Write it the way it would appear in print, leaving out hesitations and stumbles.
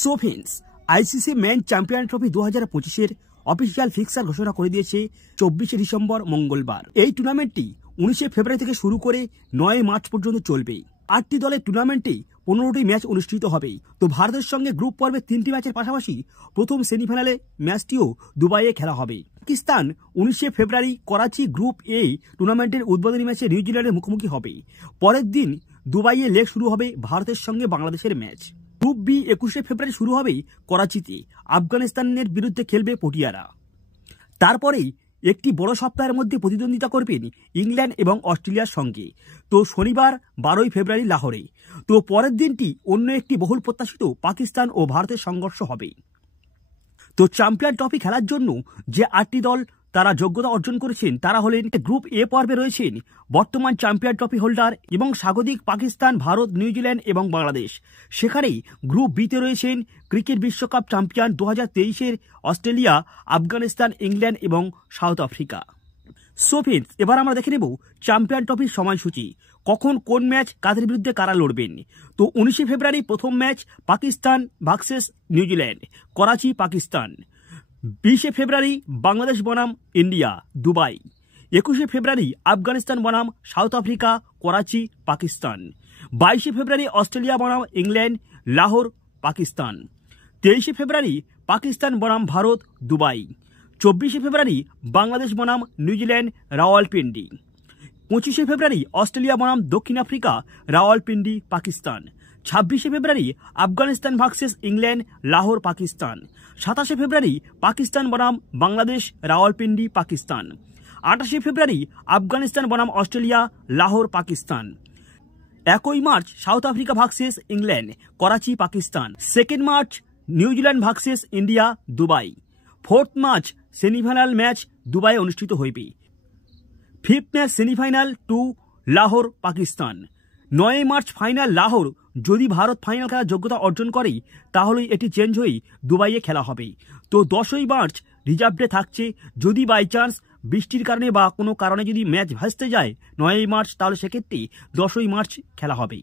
So friends, ICC men champion trophy 2025-এর official fixture ঘোষণা করে দিয়েছে 24শে ডিসেম্বর মঙ্গলবার। এই টুর্নামেন্টটি 19শে ফেব্রুয়ারি থেকে শুরু করে 9 মার্চ পর্যন্ত চলবে। 8টি দলের টুর্নামেন্টে 15টি ম্যাচ অনুষ্ঠিত হবে। তো ভারতের সঙ্গে গ্রুপ পর্বে 3টি ম্যাচের পাশাপাশি প্রথম সেমিফাইনালে ম্যাচটিও দুবাইয়ে খেলা হবে। পাকিস্তান 19শে ফেব্রুয়ারি করাচি গ্রুপ এ টুর্নামেন্টের উদ্বোধনী ম্যাচে নিউজিল্যান্ডের মুখোমুখি হবে। পরের দিন দুবাইয়ে লেগ শুরু হবে ভারতের সঙ্গে বাংলাদেশের ম্যাচ। গ্রুপ বি 21শে ফেব্রুয়ারি শুরু হবে করাচিতে, আফগানিস্তানের বিরুদ্ধে খেলবে পটিয়ারা। তারপরেই একটি বড় সপ্তাহের মধ্যে প্রতিদ্বন্দ্বিতা করবেন ইংল্যান্ড এবং অস্ট্রেলিয়ার সঙ্গে। তো শনিবার 12ই ফেব্রুয়ারি লাহোরে। তো পরের দিনটি অন্য একটি বহুল প্রত্যাশিত পাকিস্তান ও ভারতের সংঘর্ষ হবে। তো চ্যাম্পিয়ন ট্রফি খেলার জন্য যে 8টি দল তারা যোগ্যতা অর্জন করেছেন তারা হলেন, গ্রুপ এ পর্বে রয়েছেন বর্তমান চ্যাম্পিয়ন ট্রফি হোল্ডার এবং স্বাগতিক পাকিস্তান, ভারত, নিউজিল্যান্ড এবং বাংলাদেশ। সেখানেই গ্রুপ বিতে রয়েছেন ক্রিকেট বিশ্বকাপ চ্যাম্পিয়ন 2023-এর অস্ট্রেলিয়া, আফগানিস্তান, ইংল্যান্ড এবং সাউথ আফ্রিকা। সো ফ্রেন্ডস, এবার আমরা দেখে নেব চ্যাম্পিয়ন ট্রফির সময়সূচি, কখন কোন ম্যাচ কাদের বিরুদ্ধে কারা লড়বেন। তো 19শে ফেব্রুয়ারি প্রথম match Pakistan versus New Zealand, Karachi, Pakistan. 20শে ফেব্রুয়ারি বাংলাদেশ বনাম ইন্ডিয়া, দুবাই। 21শে ফেব্রুয়ারি আফগানিস্তান বনাম সাউথ আফ্রিকা, করাচি, পাকিস্তান। 22শে ফেব্রুয়ারি অস্ট্রেলিয়া বনাম ইংল্যান্ড, লাহোর, পাকিস্তান। 23শে ফেব্রুয়ারি পাকিস্তান বনাম ভারত, দুবাই। 24শে ফেব্রুয়ারি বাংলাদেশ বনাম নিউজিল্যান্ড, রাওয়ালপিন্ডি। 25শে ফেব্রুয়ারি অস্ট্রেলিয়া বনাম দক্ষিণ আফ্রিকা, রাওয়ালপিন্ডি, পাকিস্তান। 26শে ফেব্রুয়ারি আফগানিস্তান ভার্সেস ইংল্যান্ড, লাহোর, পাকিস্তান। 27শে ফেব্রুয়ারি পাকিস্তান বনাম বাংলাদেশ, রাওয়ালপিন্ডি, পাকিস্তান। 28শে ফেব্রুয়ারি আফগানিস্তান বনাম Australia, Lahore, Pakistan. 1 March South Africa versus England, Karachi, Pakistan. 2 March New Zealand versus India, Dubai. 4 March semifinal match দুবাইয়ে অনুষ্ঠিত হইবে। 5th match semifinal two Lahore, Pakistan. 9 March final Lahore. যদি ভারত ফাইনাল খেলার যোগ্যতা অর্জন করে তাহলে এটি চেঞ্জ হয়ে দুবাইয়ে খেলা হবে। তো 10ই মার্চ রিজার্ভ ডে থাকছে। যদি বাই চান্স বৃষ্টির কারণে বা কোনো কারণে যদি ম্যাচ ভাসতে যায় 9ই মার্চ, তাহলে সেক্ষেত্রে 10ই মার্চ খেলা হবে।